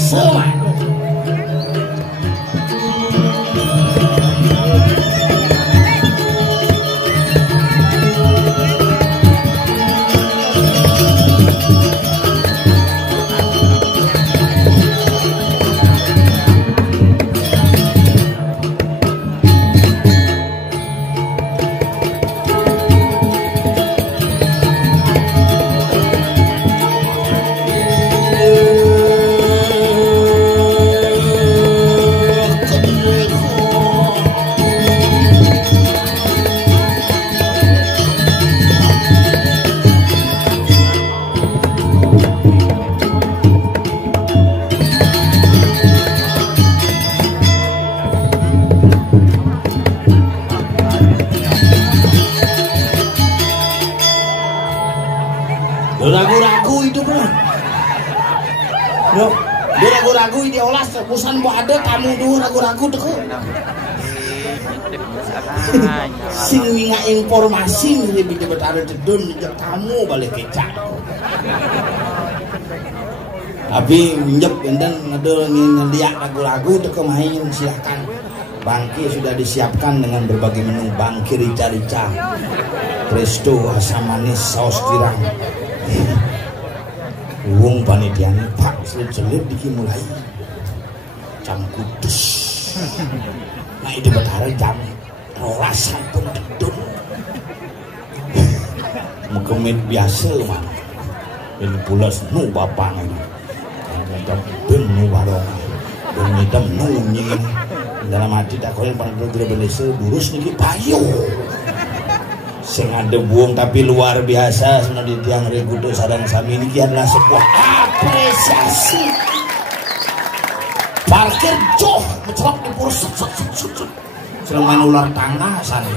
biasa mah. Ragu-ragu itu bro. Dia ragu-ragu ini olah busan mau ada kamu dulu ragu-ragu tuh. Sing winga informasi lebih di betara dedun kamu balik kecak. Tapi minjep dan ada ngeliat ragu-ragu tuh kemain silahkan. Bangki sudah disiapkan dengan berbagai menu bangki rica-rica, presto, asam manis, saus tiram. Wong panitiane Pak selip-selip dikimulai jam kudus. Nah itu betara jam rolas sampun dedun. Mukemit biasa mah. Ben pulas nu bapak ini. Jam ben nu barong. Ben hitam nu nying. Dalam hati tak koyen panggung gede-gede durus niki payu. Sing ada buang tapi luar biasa sebenarnya di tiang regudo sarang sami ini adalah sebuah apresiasi. Parkir joh mencolok di purus sedang main ular tangga sana.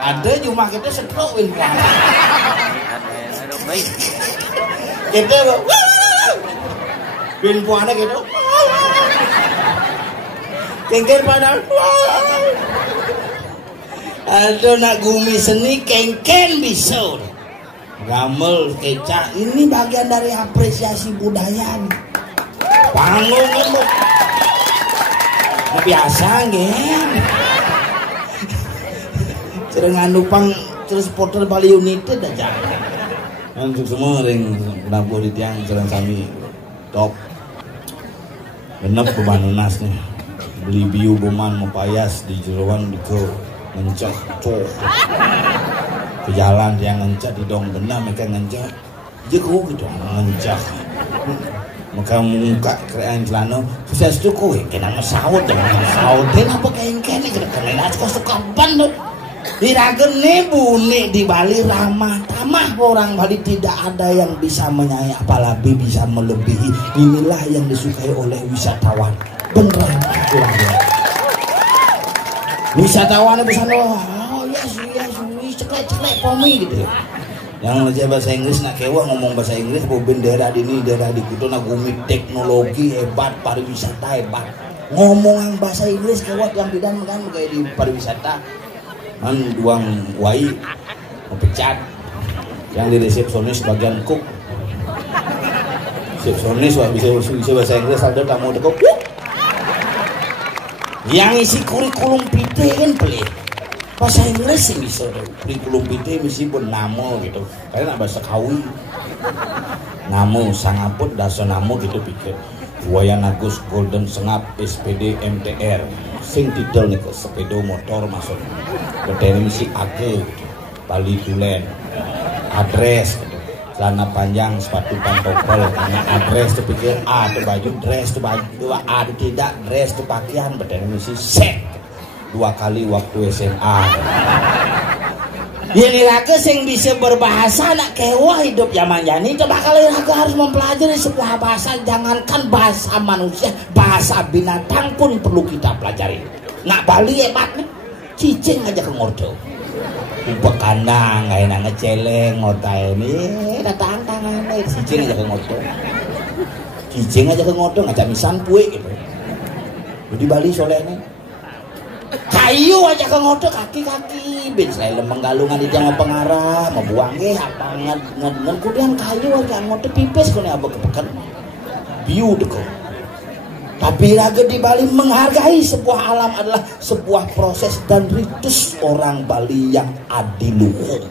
Ada cuma kita setrowin kan. Kita bin puana gitu. Kengken padahal aduh nak gumi seni kengken bisa gamel kecak ini bagian dari apresiasi budaya panggung kan biasa ngen cerengan nupang terus porter Bali United aja untuk semua ring kenapa di tiang cereng kami top genep kebanunas nih beli biu boman mempayas di jeroan di ke ngencak cok ke jalan yang ngencak di dong benar mereka ngencak jauh gitu ngencak maka muka kerjaan celana sukses tuh kue kena ngesaut dan ngesaut dan apa kengken kena kena kos kapan tuh diragen nih buni di Bali ramah tamah orang Bali tidak ada yang bisa menyayai apalagi bisa melebihi inilah yang disukai oleh wisatawan beneran wisatawan bisa oh yes ceklek pomi gitu yang belajar bahasa Inggris nak kewa ngomong bahasa Inggris boben daerah di ini daerah di kudu nagumi teknologi hebat pariwisata hebat ngomong bahasa Inggris kewa yang bidan kan kayak di pariwisata kan duang wai pecat yang di resepsionis bagian cook resepsionis bisa bahasa Inggris ada tamu dekok yang isi kurikulum PT kan pelit bahasa Inggris sih bisa kurikulum PT meskipun namo gitu karena bahasa kawi namo sangaput dasar namo gitu pikir Wayan Agus Golden Sengap SPD MTR sing titel nih ke sepeda motor masuk ke misi ake gitu. Bali Tulen adres gitu. Celana panjang sepatu pantopel karena adres tuh pikir A tuh baju dress tuh baju A tidak dress tuh pakaian bertendensi sek 2 kali waktu SMA ini raga sing bisa berbahasa nak kewa hidup zaman jani itu bakal raga harus mempelajari sebuah bahasa jangankan bahasa manusia bahasa binatang pun perlu kita pelajari nak Bali hebat nih cicing aja ke ngordo ubah kandang gak enak ngeceleng ngotai ini datang tangan cicing aja ke ngordo cicing aja ke ngordo ngajak misan pue gitu di Bali soalnya kayu aja ke ngode kaki-kaki bin selain menggalungan itu yang pengarah membuangnya apa ngan kemudian kayu aja ngode pipis kone apa kepekan biu deko. Tapi raga di Bali menghargai sebuah alam adalah sebuah proses dan ritus orang Bali yang adiluhung.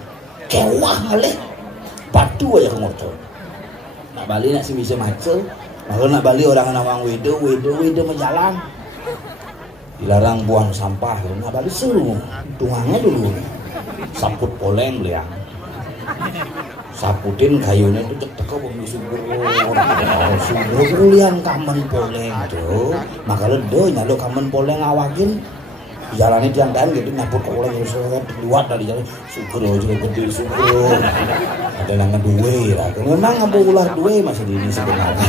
Kewah ngelih batu aja ke ngode. Nak Bali nak si bisa macel, kalau nak Bali orang nawang wedo menjalan. Dilarang buang sampah, nak Bali seru, tungangnya dulu, saput poleng beliang, saputin kayunya itu teko bumi subur kuliang kamen poleng tuh, maka ledo nyalo kamen poleng awakin, jalannya diangkat gitu nyaput poleng terus keluar dari jalan subur juga gede subur, ada yang ngeduwe lah, memang ngambil ular duwe masih di ini sebenarnya,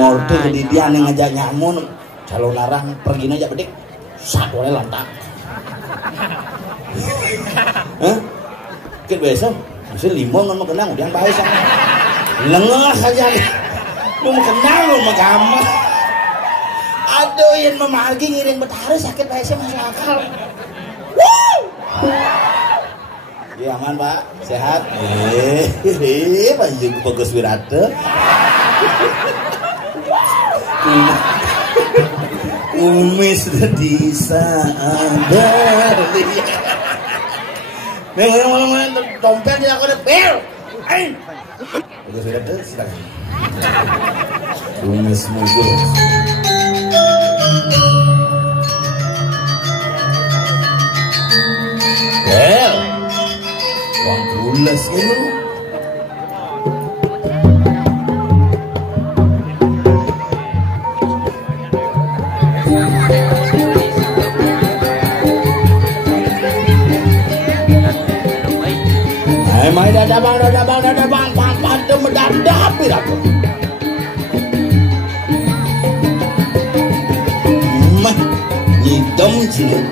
ngorte kedidian yang ngajak nyamun. Kalau larang pergi aja bedik satu oleh lantak kan biasa masih limon kan mau kenang udah baik sama lengah aja lu mau kenang lu mau gampang aduh yang memargi ngiring betari sakit biasa masuk akal ya aman pak sehat Pak Jeng bagus wirata kumis di sadar malam dompet tidak ada bel bagus wirata silakan kumis mujur bel uang bulas itu mai dadabang pam medadap piraku mah nyidom sini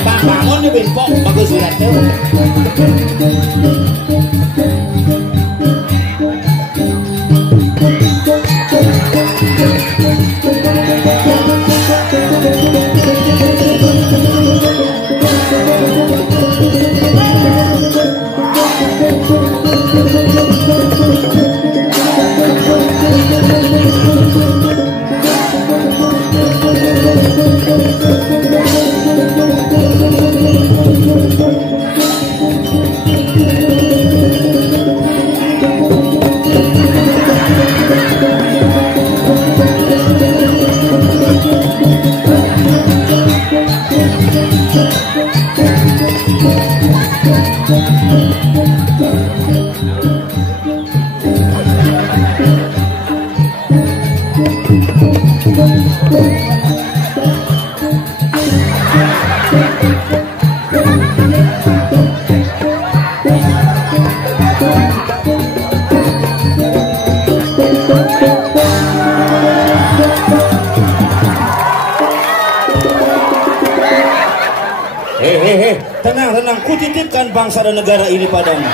Pak bangun nih Bimpo, bagus lihat tuh. Tenang, kutitipkan bangsa dan negara ini padamu.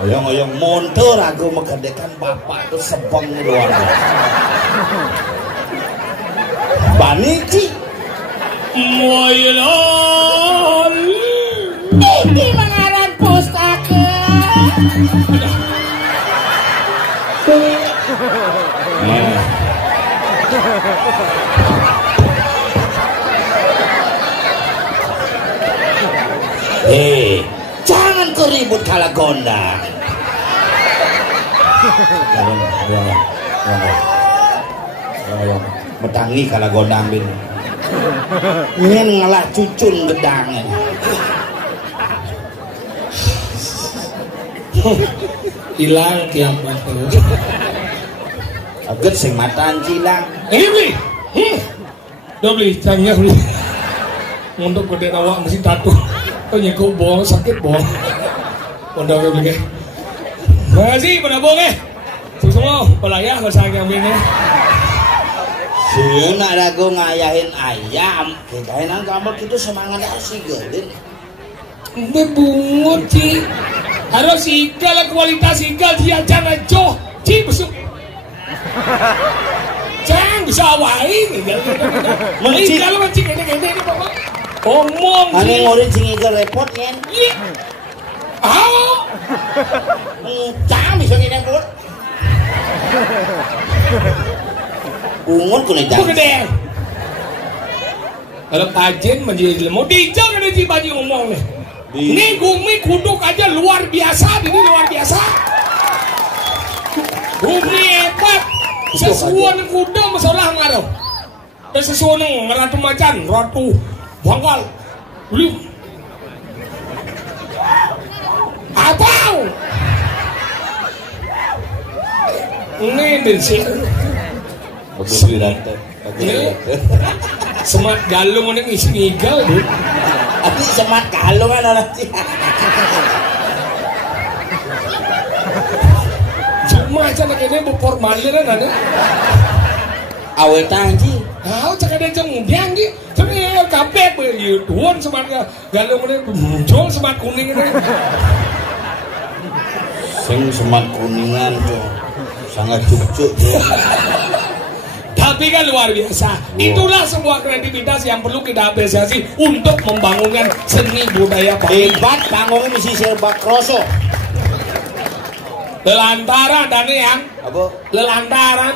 Oyong-oyong montor aku mengedekan bapak itu sebang luar. Banici Moylan ini mengarang pustaka. Jangan kau ribut Kalagonda. Metangi Kalagonda ambil. Ini ngalah cucun gedangnya. Hilang tiap waktu. Aget sing mataan cilang. Beli. Udah beli, canggih beli. Untuk gede awak mesti tato. Oh nyekuk bohong, sakit bohong. Udah beli. Makasih pada bohong semua pelayah bersama yang ini. Sih nak ragu ngayahin ayam. Kita nang kamar itu semangat asik gelin. Bebungut Ci. Harus igal kualitas igal dia jangan joh. Ci besuk. Jangan bisa awain igal. Igal mancing ini Bapak. Omong Ane ngorin sing igal repot nyen. Iya. Jangan bisa ngene pun. Ungun kena jangan. Gede. Kalau kajen menjadi mau dijang ada Ci Baji ngomong nih. Ini Gumi kuduk aja luar biasa, ini luar biasa. Gumi hebat. Sesuatu kuda masalah ngaruh. Sesuatu meratu macan, ratu bangkal. Belum. Apa? Ini bensin. Bagus dirante. Semat galung ini isi igal tuh. Tapi semat galung kan orang sih. Cuma aja nak ini berformalir kan ada. Awet anji. Tahu cakap dia jengbiang gitu. Tapi kabeh beri tuan semat galung ini muncul semat kuning ini. Sing semat kuningan tuh sangat cucuk tuh. Tapi kan luar biasa. Itulah sebuah kreativitas yang perlu kita apresiasi untuk membangunkan seni budaya Bali. Hebat bangunnya mesti serba kroso. Lelantaran dan yang Apa? lelantaran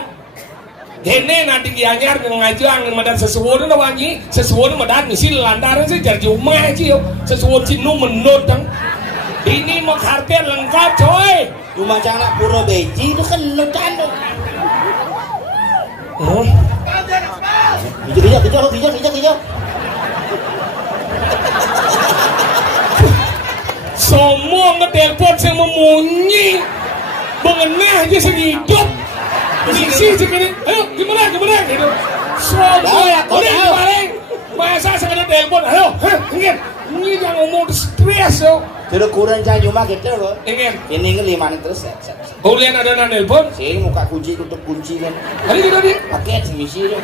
Gene nanti gianyar ngajang madan sesuatu na wanyi, sesuatu madan misi lantaran sih jadi rumah aja yo. Sesuatu cinu menut dong. Ini mau karpet lengkap coy. Rumah anak pura beji itu kan nutan dong. Hijau. Semua ngetelepon saya memunyi. Mengenah aja sehidup. Misi segini, ayo gimana gitu. Semua udah paling. Masa saya telepon, halo, ingat, ini yang ngomong stres yo. Sudah kurang jangan cuma gitu loh. Ingat, ini ngelima terus. Ulian ada telepon. Sini muka kunci tutup kunci kan. Hari kita di paket misi dong.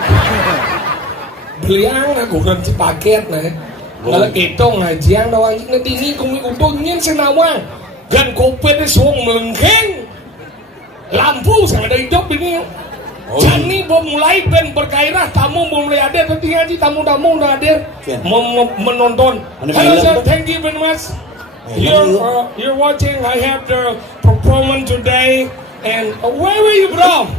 Beliang aku kan si paket nah. Kalau kita ngajian doang ini tinggi kumi utuhnya senawang. Gan kopet suang melengkeng. Lampu sangat ada hidup ini. Jani mau mulai ben bergairah, tamu mau mulai ada, tapi ngaji tamu-tamu udah ada menonton. Hello sir, thank you very much. You're watching. I have the performance today, and where were you from?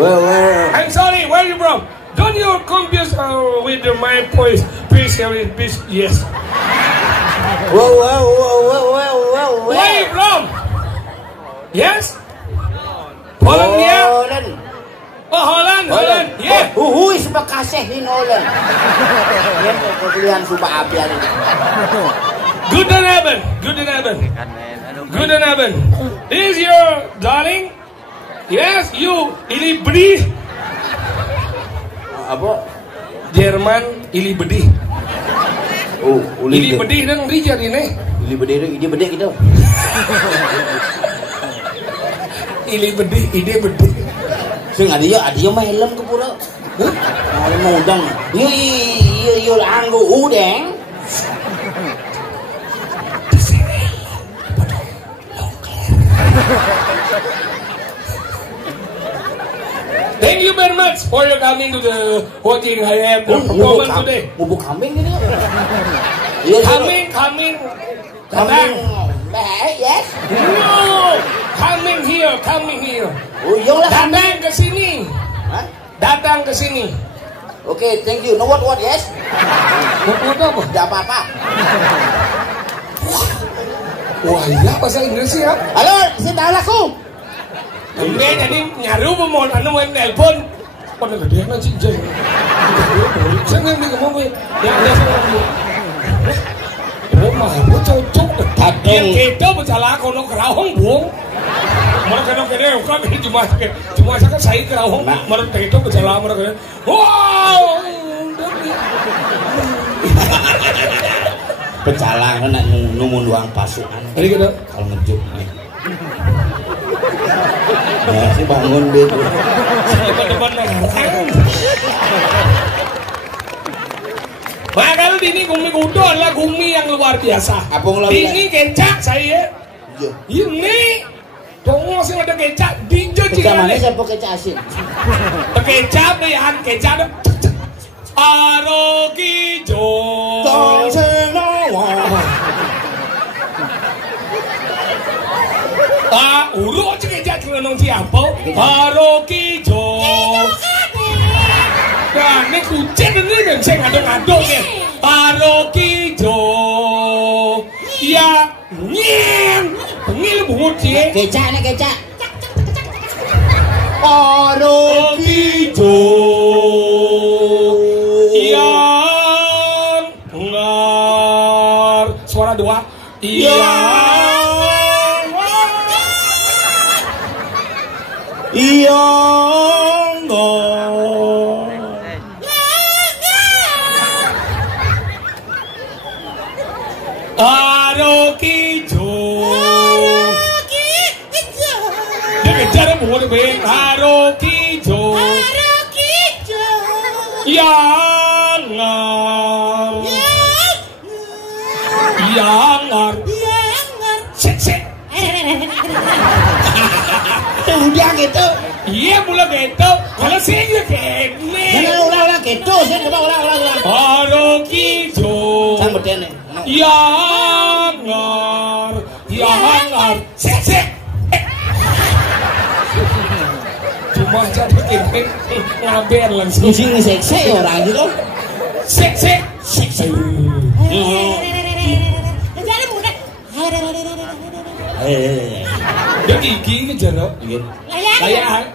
Where? I'm sorry, where are you from? Don't you confuse with my voice? Please, yes. Where? Where are you from? Yes. Holland, yeah. Holland. Yeah. Who is Bekasih in Holland? Yan pagkulihan suba apian. Good heaven. This is your darling? Yes, you. Ili bedih. Apa? Jerman ili bedih. Oh, ili bedih dan Richard ini. Ili bedih gitu. Ili bedih, ide bedih. Sing adiyo mah helm ke pura. Mau mudang. Yo anggo udeng. Thank you very much for your coming to the watching I have the performance today. Bubuk kambing ini. Coming. Yes. No, coming here. Oh, yolah datang ke sini. Hah? Datang ke sini. Oke, thank you. No what yes? What apa? Tidak apa-apa. Wah, iya bahasa Inggris ya. Halo, saya tahu laku. Ini jadi nyaru mau main telepon. Pada gede kan cincin. Saya nggak ngomong ya ada sama. Mah, cocok yang kita berjalan kono kerawang buang. Mereka kan cuma saya kerawang. Mereka itu berjalan mereka. Wow. Berjalan kan numun doang pasukan. Tadi kita kalau ngejuk. Ya sih bangun deh. Depan-depan Bakal ini gumi kudo adalah gumi yang luar biasa. Ini kecap saya. Ini tunggu sih ada kecap dijo juga. Mana siapa kecap asin? Kecap deh han kecap. Arokijo. Urut kecap kerenong siapa? Arokijo. Nah, ini kucing ini kan saya ngaduk-ngaduk ya. Arokijo. Ya, nyem. Pengil bungut sih. Kecak. Arokijo. Yang ngar. Suara dua. Arokijo. Dia kejar buat ben Arokijo. Yangar. Sek. Udah gitu. Iya mulai gitu. Kalau saya gini. Ulang gitu. Saya coba ulang. Arokijo. Sama dene. Yangar. Sek. Cuma mah jadi kepeng ngaber langsung. Sing seksi orang gitu. Sek. Dia gigi ke jero. Layak.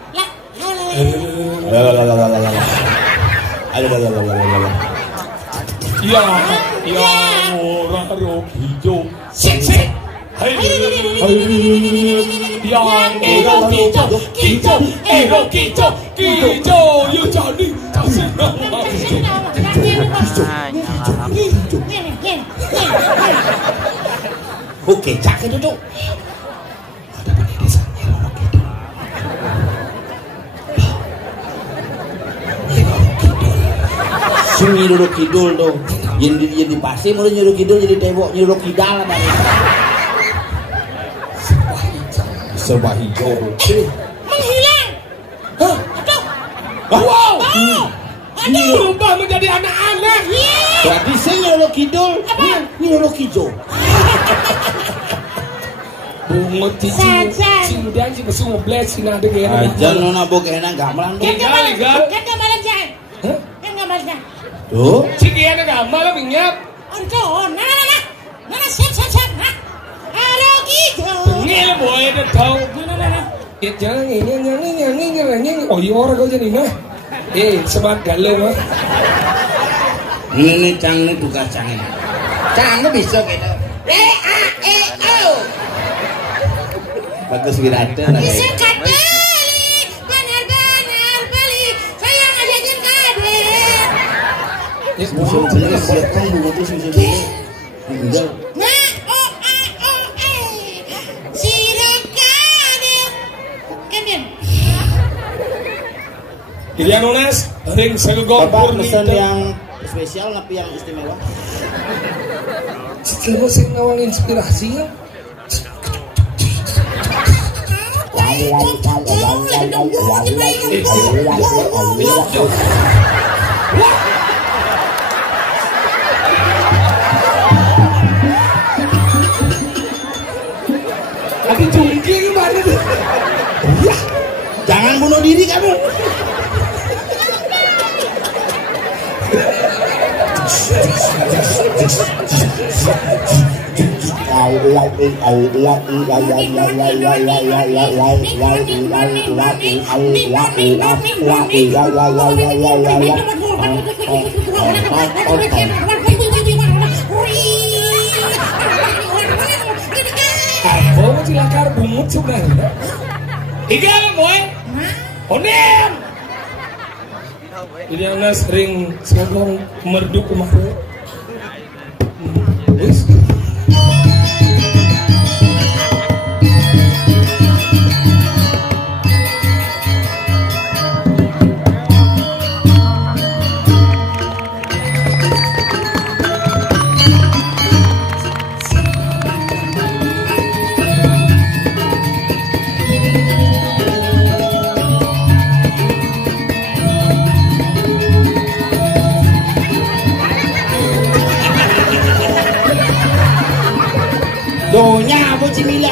Ya, orang hijau. Sek. Yang hijau, you jadi Oke, cak itu tuh. Ada pada desanya Nyuruh kidul tuh. Yang di pasir mulai nyuruh kidul jadi tembok nyuruh kidal apa nih? Serba hijau. Menghilang. Hah? Wow. Aduh. Berubah menjadi anak-anak. Berarti saya nyuruh kidul. Nyuruh hijau. Bungut cici. Simudian sih masih ngeblek sih nanti kayaknya. Aja nona bokehna gamelan. Kan gamelan jangan. Kan gamelan jangan. Tuh. Si kayaknya gamelan minyak. Aduh, nah, siap. Halo gitu. Ngel boy udah tahu. Ya jangan nyanyi. Oh iya orang kau jadi mah. Sebat galau mah. Ini cang ini tugas cang ini. Cang itu bisa gitu. E-A-E-O. Bagus wirata. Bisa kadeli. Benar-benar beli. Saya ngajakin kader. Bisa siapkan bunga terus bisa beli. Enggak. Pilihan Unes, ring segegok Bapak pesan yang spesial tapi yang istimewa. Setelah saya ngawal inspirasi ya. Lagi cungking gimana tuh? Jangan bunuh diri kamu. Oh, cilakar bungut sebenarnya. Tiga boy. Onem. Jadi anda sering segong merdu kemarin. Donya apa cimila?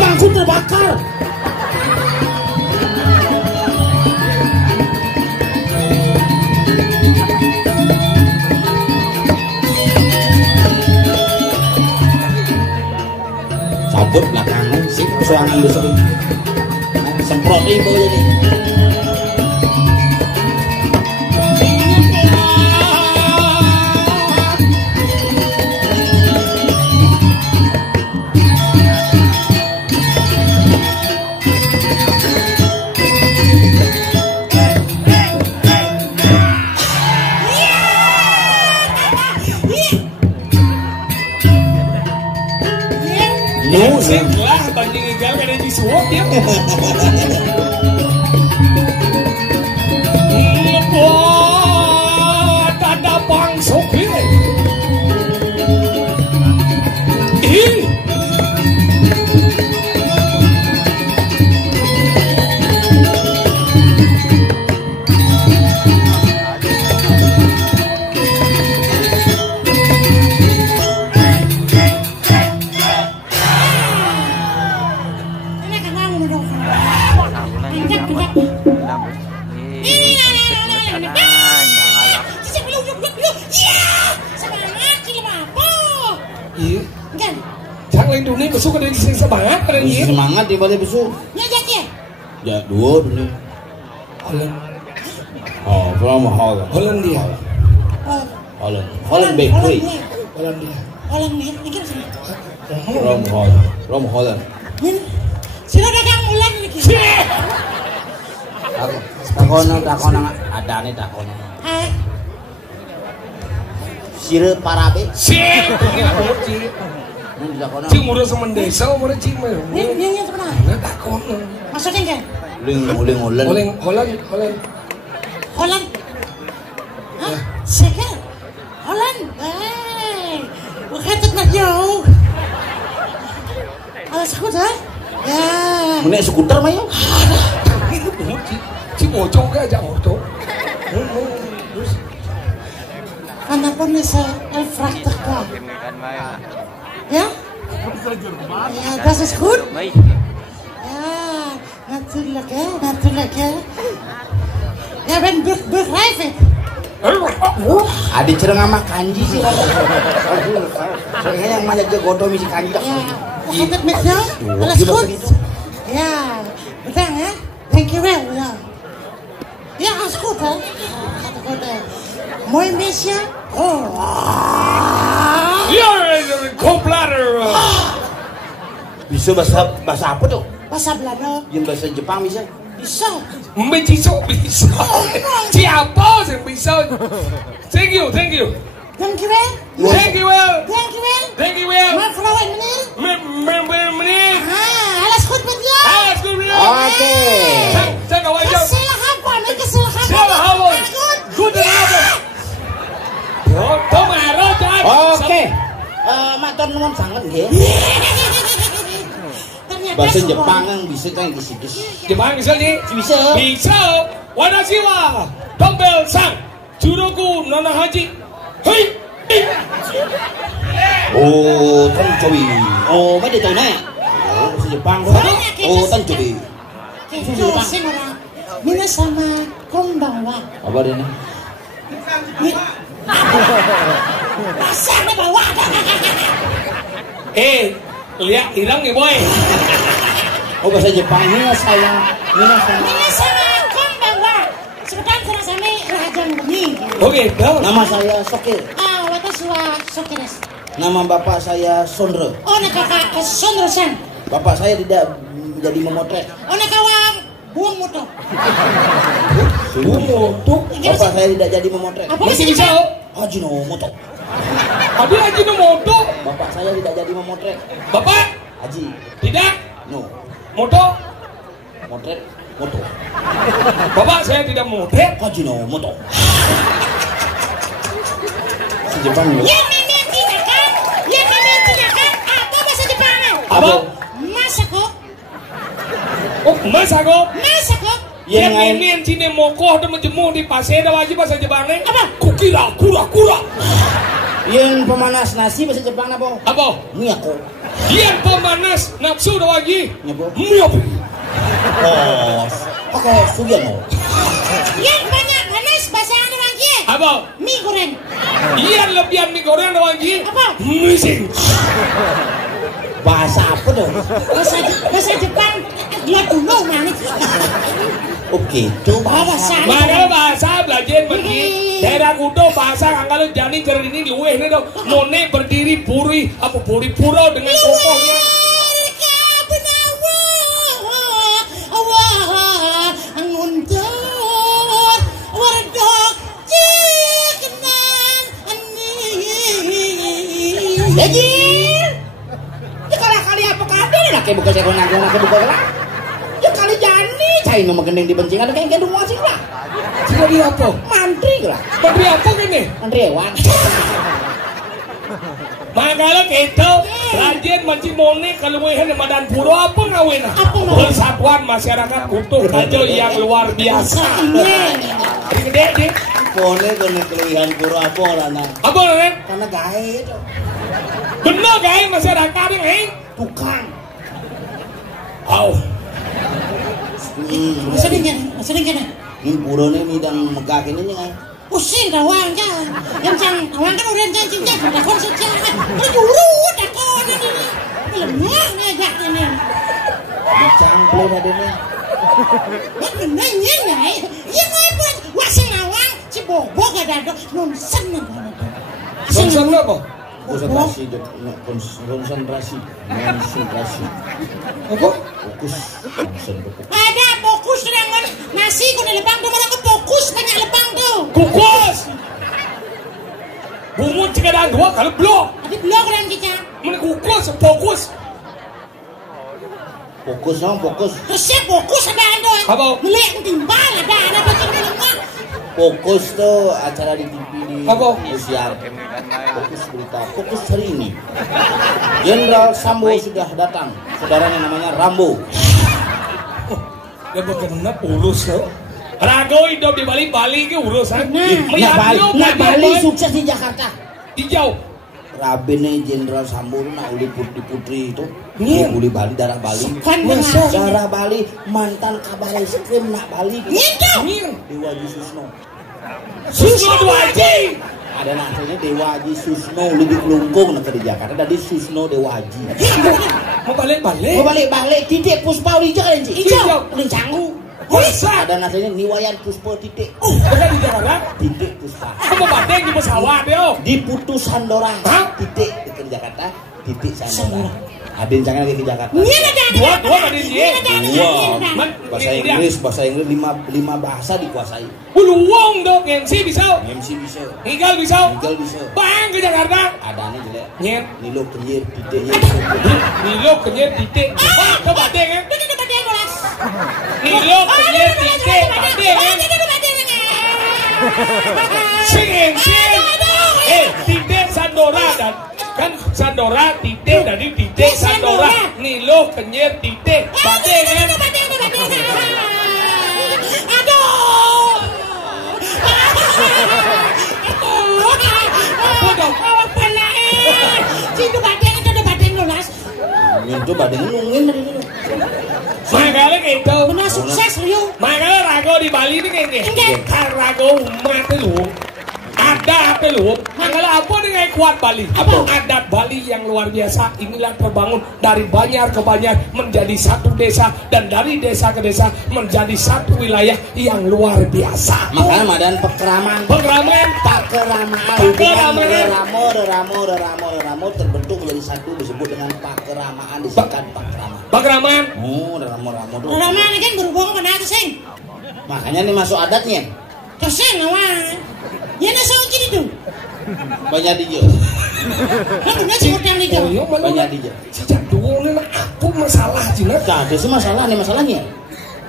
Langsung terbakar. Cabut belakangnya sih persoalan besar semprot ibu jadi Lah banding igal kada disuot ya. Wah, tada bangsok ini. Chẳng lên dunia besok ada isi semangat ada Isi ini. semangat di balik besok. Nyajak ya? Ya dua dunia. Holland, Oh, from Holland. Hollandia, Oh, Holland bakery. Hollandia. Holland nih, mikir sini. From Holland. Min, sila dagang ulan lagi. Takon ada nih takon. Ah, Sire parabe. Sip, ini bocil. Ini takon. Cing murah sama desa, murah cing mah. ini sebenarnya. Nggak takon. Maksudnya kan? Uling Holland. Holland. Holland. Hah? Zeker? Holland? Hey, hoe gaat het met jou? Alles goed, hè? Ja. Menek skuter mah ya. Cing bocong gak aja bocong. Anakku el prachtig kwam. Ja? Ja, dat is goed. Ja, natuurlijk hè, natuurlijk hè. Jij bent begrijpelijk. Adi cereng sama kanji sih. Kayaknya yang majak godo misi kanji. Ja, hoe gaat het met jou? Alles goed? Ja, bedankt hè. Dankjewel, ja. Ja, alles goed hè. Gaat het goed hè. Mooi meisje. Oh. Ya, komplater. Bisa bahasa apa tuh? Bahasa Belanda. Yang bahasa Jepang bisa? Bisa. Bisa. Siapa yang bisa? Thank you. Dankjewel. Dankjewel. Dankjewel. Mevrouw en meneer. Meneer. Ah, alles goed met jou? Alles goed, meneer. Oke. Saya gak wajar. Gezelligheid, man. Gezelligheid. Gezelligheid. Goedenavond. Tomarot. Oke. Matur nuwun sanget nggih. Ternyata Bahasa semua. Jepang yang bisa kan gisi-gisi. Jepang bisa nih? Bisa. Bisa. Wadashi wa Tombel sang Juroku Nanahaji. Hei. Oh, tan cobi. Oh, mấy từ này. Oh, bahasa Jepang. Oh, tan cobi. Kita semua. Minasama konbanwa. Apa dia nih? Bahasa di bawah. Lihat hilang nih boy. Oh, bahasa Jepang ini saya. Minasama konbanwa. Sekarang terasane raja ngomong. Oke, dah. Nama saya Sokir. Ah, watashi wa Sokir desu. Nama bapak saya Sondro. Oh, nakaka Sondro-san. Bapak saya tidak jadi memotret. Oh, nakawa buang moto. Bapak saya tidak jadi memotret. Apa Masih sih bisa? Ajinomoto. Abi Haji Moto. Bapak saya tidak jadi memotret. Bapak Haji. tidak No. moto. Motret. Moto. Bapak saya tidak motret. Ajinomoto. Si Jepang ya. Yang memang tidak kan? Apa bahasa Jepang? Apa? Masako. Oh, masako. Masako. Yang ini cine mokoh dan menjemur di pasir ada wajib bahasa Jepangnya. Apa? Kukira, kura. Yang pemanas nasi bahasa Jepang apa? Apa? Miyako. Yang pemanas nafsu ada wajib. Apa? Miopi. Oh, pakai Sugiyano. Yang banyak panas bahasa anu lagi. Apa? Mie goreng. Yang lebihan mie goreng ada wajib. Apa? Missing. Bahasa apa dong? Bahasa Jepang dua dulu manis. Oke, itu bahasa. Makanya bahasa belajar pergi daerah kudo bahasa kalau jani keren ini luweh nih dong. None berdiri puri apa puri pura dengan kokohnya. Lagi. Ya kali apa kabeh lah kayak buka sekon aku nak buka lah. Ya kali jani cai nama gendeng di bencingan kayak gendong wasik lah. Sudah dia apa? Mantri lah. Mantri apa ini? Mantri hewan. Makanya kita rajin mencimoni kalau mau Madan Puro apa ngawin? Persatuan masyarakat utuh kacau yang luar biasa. Gede. Apone kene keluihan pura apa lana? Apa nih? Karena gawe itu. Bener gawe masyarakat ini. Tukang. Au. Masih dingin. Ini pura ini midang megah ini nya. Pusing rawang kan. Yang cang rawang kan udah cincin dah kon saja. Ini dulu dah kon ini. Lemah nih agak ini. Dicangklin adene. Wah nanya nih. Iya ngapa? Wah si rawang si bobo gak ada nonsen nih. Nonsen apa? Konsentrasi. Apa? Fokus. Ada fokus dengan nasi kau di lepang tuh malah ke fokus banyak lepang tuh. Kukus. Bungut jika ada dua kali blok. Ada blok orang kita. Mana kukus, fokus. Fokus dong, fokus. Terus siap fokus ada ando. Apa? Melek timbal ada macam lemah. Fokus tuh acara di TV di Apa? Siar. Fokus berita, fokus hari ini. Jenderal Sambo sudah datang. Saudaranya namanya Rambo. Ya begenap urus lo. Rago hidup di Bali ke urusan. Nah Bali sukses di Jakarta. Hijau. Rabene Jenderal Sambo nak uli putri itu. Iya. Uli Bali darah Bali. Kan masa Darah Bali mantan kabar eskrim nak Bali. Mir. Dewa Haji Susno. Susno dua Haji. Ada namanya Dewa Haji Susno lebih kelungkung nak di Jakarta. Dari Susno Dewa Haji. Mau balik-balik. Mau balik-balik titik Puspa uli hijau kan sih? Hijau. Uli canggu. Masa? Ada namanya Niwayan Puspa titik. Bukan di Jakarta. Titik Puspa. Apa badeng di pesawat yo? Di Putus Sandora. Hah? Titik di Jakarta. Titik Sandora. Adin jangan lagi ke Jakarta. Dua badeng dia. Dua. Bahasa Inggris 5 bahasa dikuasai. Luang dong MC bisa. MC bisa. Ngigal bisa. Tinggal bisa. Bang ke Jakarta. Adanya jelek. Nyet. Nilo kenyir titik. Nilo kenyet titik. Ah, ke badeng ya. Nilo kenyet titik badeng ya. Sing. Titik Sandora dan kan Sandora titik dari titik Sandora. Nilo kenyet titik badeng ya. Itu badeng nungguin dari dulu. Makanya gitu. Benar sukses Rio. Makanya Rago di Bali ini kayak gini. Kan Rago umat lu. Ada apa lu? Makanya apa dengan kuat Bali? Apa? Adat Bali yang luar biasa. Inilah terbangun dari Banjar ke Banjar menjadi satu desa dan dari desa ke desa menjadi satu wilayah yang luar biasa. Makanya madan pekeraman Ramo terbentuk menjadi satu disebut dengan pakeramaan disingkat pakraman. Pakraman. Oh, Ramo tuh. Rama ini kan berhubung pada itu sing. Makanya ini masuk adatnya. Keseng awak. Ya nak soal gini tuh. Banyak dia. Kan benar sih hotel itu. Banyak dia. Sejak dulu nih aku masalah cina. Ada sih masalah nih masalahnya.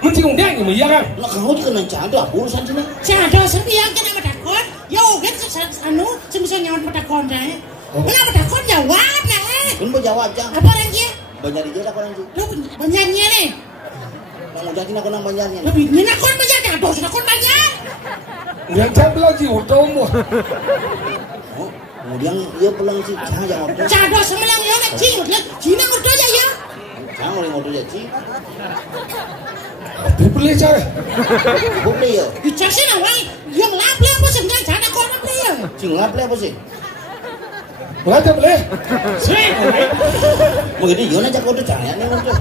Mencium dia nih iya kan? Nak kau juga nanti apa urusan sini? Cado sepiang kan sama takon. Yo kan anu semisal nyawan takon dah. Kenapa takon jawab nah. Kan mau jawab jang. Apa orang dia? Banyak dia apa orang dia? Lu banyaknya nih. Nang udah aku nang banyaknya. Tapi ini nakon banyaknya, dos nakon banyak. Yang jam lagi utang mu. Oh, kemudian dia pulang sih jangan order. Cado semelang yo nak cing, Cina order aja ya. Jangan oleh order ya sih. Beli cara. Beli ya. Dicaksin awak, yang laple apa sih nggak cana kau laple ya. Cing laple apa sih? Belanja beli. Sing. Mau jadi yo nak order jangan nih order.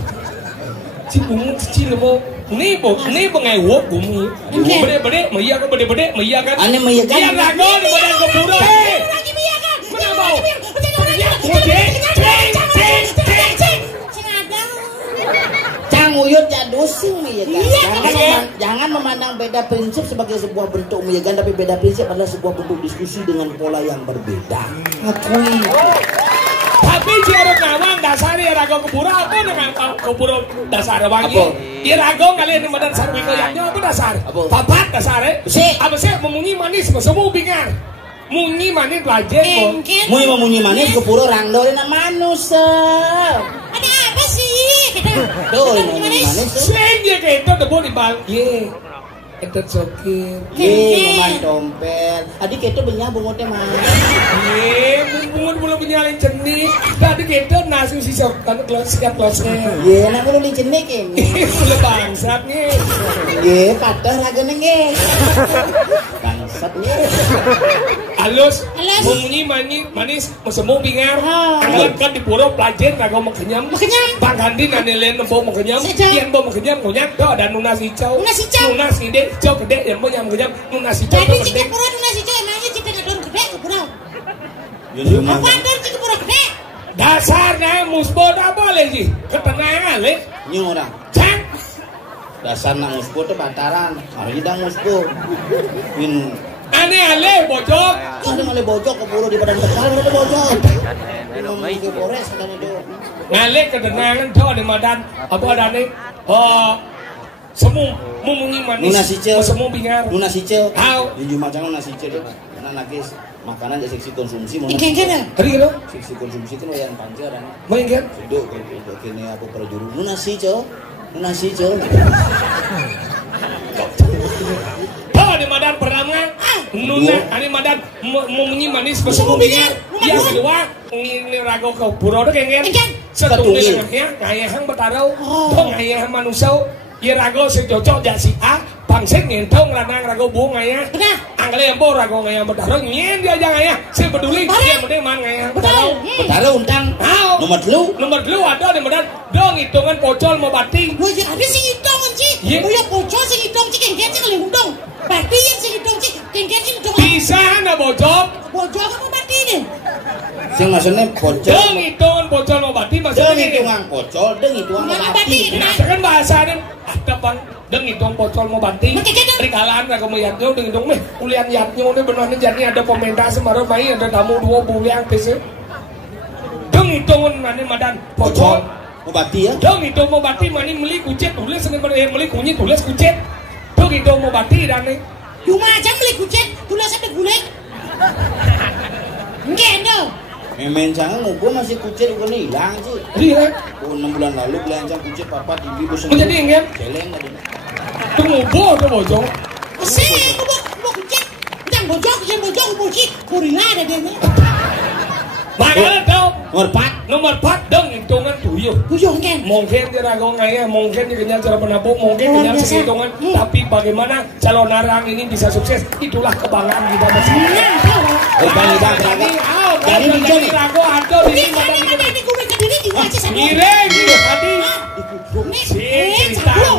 Cibung cicil mo. Ni bengai wok bumi. Bede maya kan. Ane maya kan. Iya Rago di badan kepura. Lagi maya kan. Kenapa? Cang uyut jadusing maya kan. Jangan memandang beda prinsip sebagai sebuah bentuk maya kan, tapi beda prinsip adalah sebuah bentuk diskusi dengan pola yang berbeda. Akui. Tapi Ciarok ngawang dasarnya Rago kepura apa dengan kepura dasar wangi? Iya Rago kalian di badan sarwi koyaknya apa dasar? Papat dasarnya? Apa sih memunyi manis semua bingar? Munyi manis lajeng. Mau memunyi manis kepura rangdo dan manusia. Ada apa sih? Tuh memunyi manis. Sing dia kayak itu debo di bal. Ye. Etet sokir. Ngomong dompet. Adik itu benyah bungutnya mah. Bungut belum menyalin jenik. Adik itu nasi si sokan klosnya. Nak perlu dijenik ini. Sudah bangsat nih. Patah raganya nge. Bangsat nih. Halus. Munyi manis semua bingar. Kan di pura pelajen kagak mau kenyam. Bang Handi nanelen mau kenyam. Ian mau kenyam ngonyak do dan nunas hijau. Nunas ide hijau gede yang mau nyam kenyam nunas hijau. Jadi cik pura nunas hijau emangnya cik ngadon gede ke pura. Apa adon cik pura gede? Dasarnya musbo dah boleh sih. Ketenangan leh. Ini orang. Cak. Dasar nak musbo tu bataran. Hari dah musbo. Aneh ale bojok. Ada ngale bojok ke pura di badan bekal ada bojok. Ngomong ke Polres katanya tu. Ngale ketenangan tu di madan apa adane? Semu mumungi manis. Nunas hijau. Semu bingar. Nunas hijau. Tahu. Di Jumat jangan nunas hijau tu. Karena nakis makanan jadi seksi konsumsi. Ingin Hari itu. Seksi konsumsi kan yang panjang dan. Mau ingat? Hidup kini aku perjuru nunas hijau. Nunas hijau. Oh di madan pertama. Nuna, ani madan mumungi manis semu bingar. Yang kedua ini rago ke pura tu kengen. Setungnya kayak hang bertarau. Dong kayak manusia. Ya rago secocok jasi A, pangsek ngentong lanang rago buang ayah. Angkali embo rago ngayah bertarung nyen dia aja ngayah. Saya peduli dia mending man ngayah bertarung. Bertarung undang. Nomor telu ada di medan. Dong hitungan pocol mau bating. Wah ya ada sih hitungan cik. Oh ya pocol sih hitung cik kengket cik kali undang. Bating sih hitung cik kengket cik hitung. Bisa na bojok. Bojok apa bating ni? Sing maksudnya pocol. Dong hitungan pocol mau bating maksudnya. Dong hitungan pocol, dong hitungan mau bating. Nah kan bahasanya ada bang. Deng hitung pocol mau banting. Rikalan rago mau yatnya deng hitung meh. Kuliah yatnya udah benar jadi ada pemerintah semarang main ada tamu 2 bulan pese. Deng hitungan mana madan pocol. Mau bati ya? Dong hitung mau bati mana beli kucet tulis dengan beli kunyit tulis kucet. Dong hitung mau bati dan nih. Cuma aja beli kucet tulis ada gulai. Enggak dong. Memen jangan gue masih kucet bukan hilang sih. Iya. 6 bulan lalu belanja kucet papa di ibu semua. Menjadi enggak? Celeng tadi. Tunggu tuh bojong. Sih, aku kucet. Jangan bojok, kucing. Gorila ada dia ni. Makanya tau. Nomor 4 dong hitungan tuyul. Tuyul kan? Mungkin dia rago ngaya, mungkin dia kenyal cara penabung, mungkin kenyal sehitungan. Tapi bagaimana calon narang ini bisa sukses? Itulah kebanggaan kita bersama. Jadi dijadi rago ada di sini. Ini gue berdiri di wajah sana. Miring, tadi. Cerita